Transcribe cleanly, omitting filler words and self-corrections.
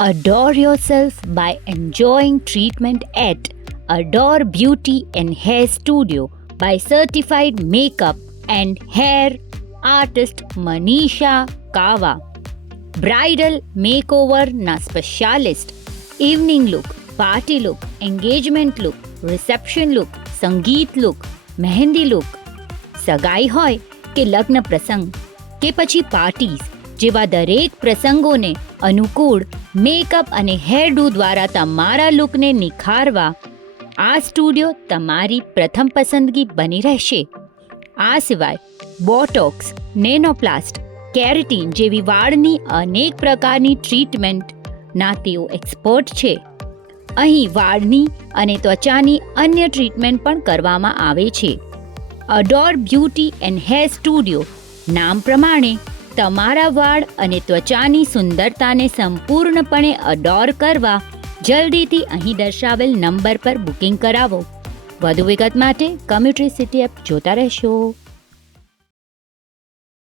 Adore yourself by enjoying treatment at Adore Beauty and Hair Studio by certified makeup and hair artist Manisha Kawa. Bridal makeover na specialist. Evening look, party look, engagement look, reception look, સંગીત look, મહેંદી look, સગાઈ હોય કે લગ્ન પ્રસંગ કે પછી parties જેવા દરેક પ્રસંગોને અનુકૂળ મેકઅપ અને હેરડુ દ્વારા તમારા લુકને નિખારવા આ સ્ટુડિયો તમારી પ્રથમ પસંદગી બની રહેશે. આ સિવાય બોટોક્સ, નેનોપ્લાસ્ટ, કેરેટીન જેવી વાળની અનેક પ્રકારની ટ્રીટમેન્ટના તેઓ એક્સપર્ટ છે. અહીં વાળની અને ત્વચાની અન્ય ટ્રીટમેન્ટ પણ કરવામાં આવે છે. અડોર બ્યુટી એન્ડ હેર સ્ટુડિયો નામ પ્રમાણે તમારા વાળ અને ત્વચાની સુંદરતાને સંપૂર્ણપણે અડોર કરવા જલ્દીથી અહીં દર્શાવેલ નંબર પર બુકિંગ કરાવો. વધુ વિગત માટે કમ્યુટરી સિટી એપ જોતા રહેશો.